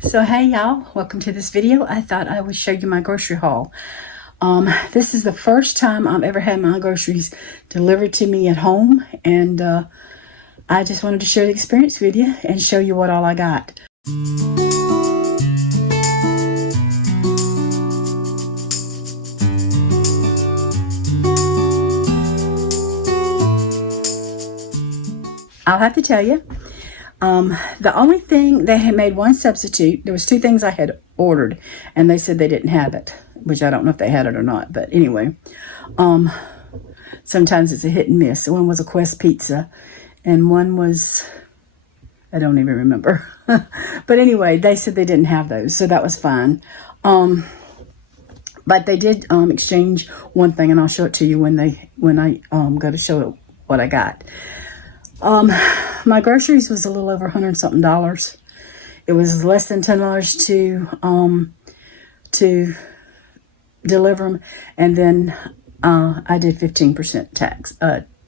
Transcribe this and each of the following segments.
So hey y'all, welcome to this video. I thought I would show you my grocery haul. This is the first time I've ever had my groceries delivered to me at home, and I just wanted to share the experience with you and show you what all I got. I'll have to tell you, the only thing, they had made one substitute. There was two things I had ordered, and they said they didn't have it, which I don't know if they had it or not. But anyway, sometimes it's a hit and miss. One was a Quest pizza, and one was, I don't even remember. But anyway, they said they didn't have those, so that was fine. But they did exchange one thing, and I'll show it to you when I go to show it what I got. My groceries was a little over $100 something. It was less than $10 to deliver them, and then I did 15% tax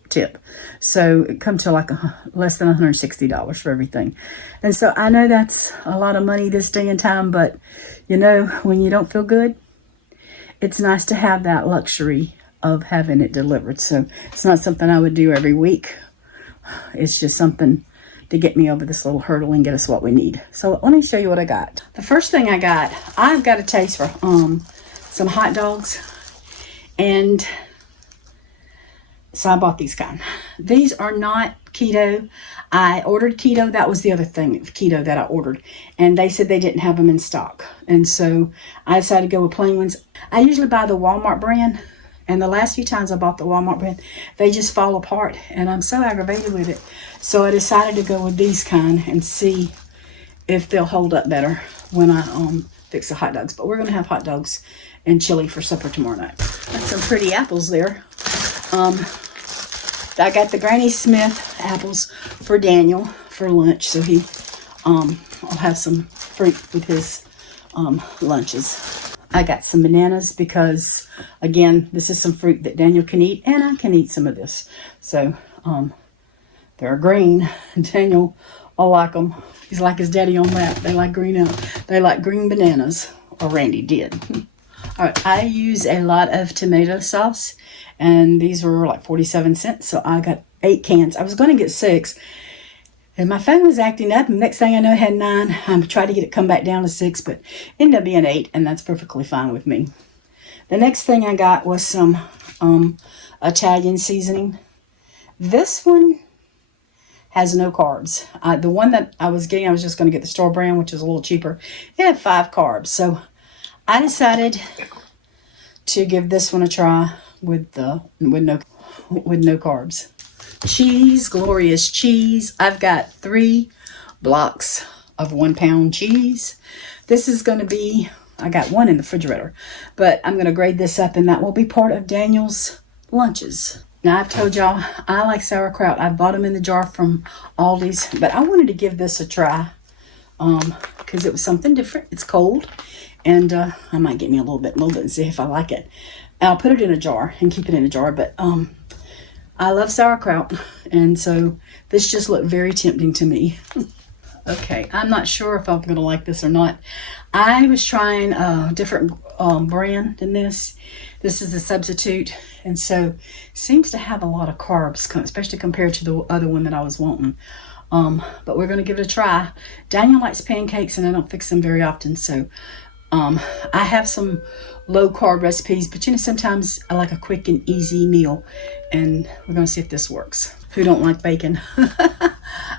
tip, so it come to like less than $160 for everything. And so I know that's a lot of money this day and time, but you know, when you don't feel good, it's nice to have that luxury of having it delivered. So it's not something I would do every week. It's just something to get me over this little hurdle and get us what we need. So let me show you what I got. The first thing I got, I've got a taste for some hot dogs, and so I bought these kind. These are not keto. I ordered keto. That was the other thing, keto, that I ordered, and they said they didn't have them in stock, and so I decided to go with plain ones. I usually buy the Walmart brand, and the last few times I bought the Walmart brand, they just fall apart, and I'm so aggravated with it. So I decided to go with these kind and see if they'll hold up better when I fix the hot dogs. But we're going to have hot dogs and chili for supper tomorrow night. Got some pretty apples there. I got the Granny Smith apples for Daniel for lunch, so he I'll have some fruit with his lunches. I got some bananas because, again, this is some fruit that Daniel can eat, and I can eat some of this. So, they're green. Daniel will like them. He's like his daddy on that. They like green bananas, or Randy did. All right, I use a lot of tomato sauce, and these were like 47 cents, so I got 8 cans. I was going to get 6. And my phone was acting up, and next thing I know, I had 9. I tried to get it come back down to 6, but ended up being 8, and that's perfectly fine with me. The next thing I got was some Italian seasoning. This one has no carbs. The one that I was getting, I was just going to get the store brand, which is a little cheaper. It had 5 carbs, so I decided to give this one a try with no carbs. Cheese, glorious cheese. I've got 3 blocks of 1 pound cheese. This is going to be, I got 1 in the refrigerator, but I'm going to grade this up, and that will be part of Daniel's lunches. Now, I've told y'all I like sauerkraut. I bought them in the jar from Aldi's, but I wanted to give this a try because it was something different. It's cold, and I might get me a little bit and see if I like it. I'll put it in a jar and keep it in a jar, but I love sauerkraut, and so this just looked very tempting to me. Okay, I'm not sure if I'm going to like this or not. I was trying a different brand than this. This is a substitute, and so it seems to have a lot of carbs, especially compared to the other one that I was wanting. But we're going to give it a try. Daniel likes pancakes, and I don't fix them very often, so I have some low-carb recipes, but you know, sometimes I like a quick and easy meal, and we're going to see if this works. Who don't like bacon?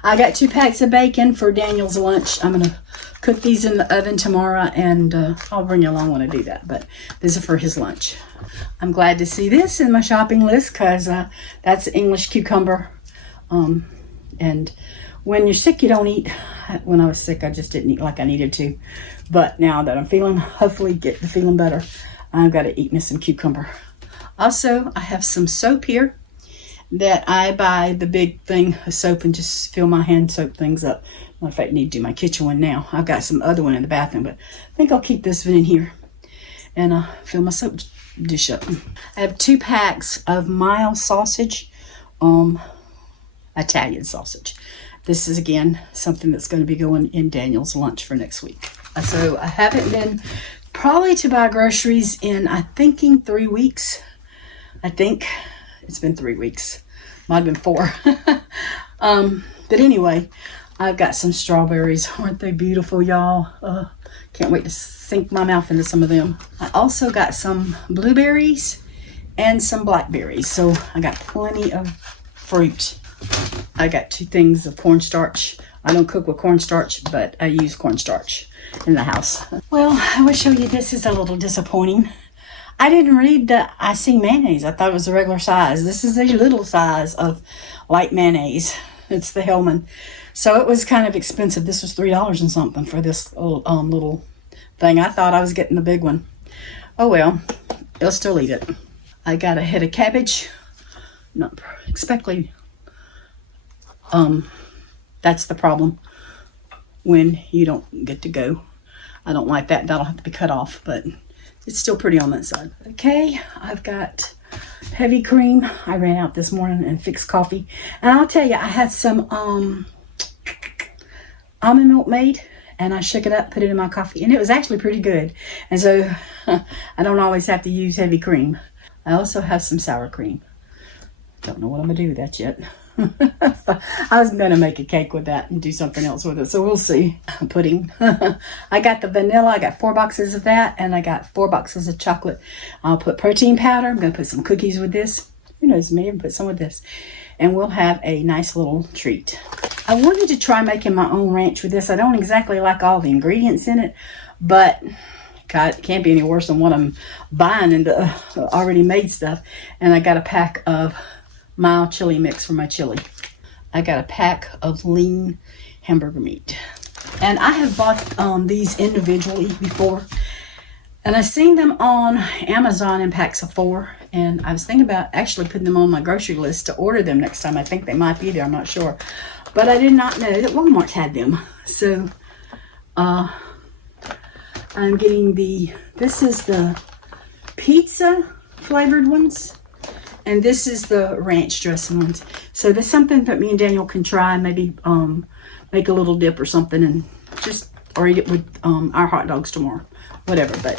I got 2 packs of bacon for Daniel's lunch. I'm going to cook these in the oven tomorrow, and I'll bring you along when I do that, but these are for his lunch. I'm glad to see this in my shopping list because that's English cucumber, and when you're sick, you don't eat. When I was sick, I just didn't eat like I needed to. But now that I'm feeling, hopefully get the feeling better, I've got to eat me some cucumber. Also, I have some soap here that I buy the big thing of soap and just fill my hand soap things up. Matter of fact, I need to do my kitchen one now. I've got some other one in the bathroom, but I think I'll keep this one in here and fill my soap dish up. I have 2 packs of mild sausage, Italian sausage. This is, again, something that's going to be going in Daniel's lunch for next week. So I haven't been probably to buy groceries in, I thinking 3 weeks. I think it's been 3 weeks. Might have been 4. But anyway, I've got some strawberries. Aren't they beautiful, y'all? Can't wait to sink my mouth into some of them. I also got some blueberries and some blackberries. So I got plenty of fruit. I got 2 things of cornstarch. I don't cook with cornstarch, but I use cornstarch in the house. Well, I will show you, this is a little disappointing. I didn't read the icing mayonnaise. I thought it was a regular size. This is a little size of light mayonnaise. It's the Hellman. So it was kind of expensive. This was $3 and something for this little thing. I thought I was getting the big one. Oh well, I'll still eat it. I got a head of cabbage. Not expectly. That's the problem when you don't get to go. I don't like that. That'll have to be cut off, but it's still pretty on that side. Okay, I've got heavy cream. I ran out this morning and fixed coffee. And I'll tell you, I had some almond milk made, and I shook it up, put it in my coffee, and it was actually pretty good. And so I don't always have to use heavy cream. I also have some sour cream. Don't know what I'm gonna do with that yet. I was gonna make a cake with that and do something else with it, so we'll see. Pudding. I got the vanilla. I got 4 boxes of that, and I got 4 boxes of chocolate. I'll put protein powder. I'm gonna put some cookies with this. Who knows, maybe put some with this, and we'll have a nice little treat. I wanted to try making my own ranch with this. I don't exactly like all the ingredients in it, but God, it can't be any worse than what I'm buying in the already made stuff. And I got a pack of mild chili mix for my chili. I got a pack of lean hamburger meat. And I have bought these individually before. And I've seen them on Amazon in packs of 4. And I was thinking about actually putting them on my grocery list to order them next time. I think they might be there, I'm not sure. But I did not know that Walmart had them. So I'm getting this is the pizza flavored ones. And this is the ranch dressing ones. So that's something that me and Daniel can try. Maybe make a little dip or something, and or eat it with our hot dogs tomorrow. Whatever, but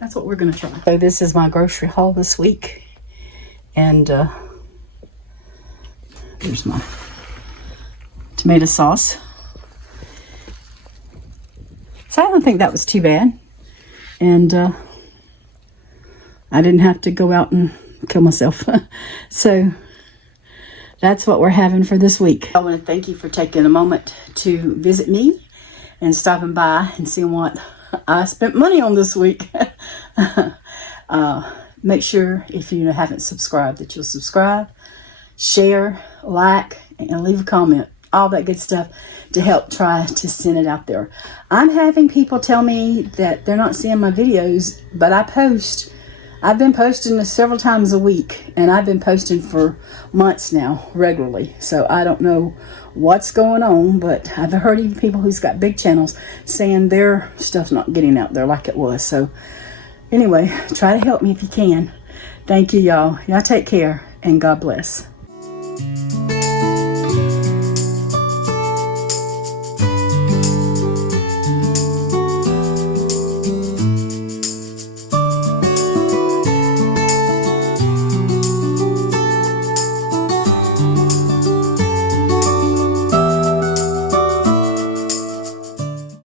that's what we're going to try. So this is my grocery haul this week. And there's my tomato sauce. So I don't think that was too bad. And I didn't have to go out and kill myself. So that's what we're having for this week. I want to thank you for taking a moment to visit me and stopping by and seeing what I spent money on this week. Make sure, if you haven't subscribed, that you'll subscribe, share, like, and leave a comment. All that good stuff to help try to send it out there. I'm having people tell me that they're not seeing my videos, but I post. I've been posting this several times a week, and I've been posting for months now, regularly. So I don't know what's going on, but I've heard even people who's got big channels saying their stuff's not getting out there like it was. So anyway, try to help me if you can. Thank you, y'all. Y'all take care, and God bless.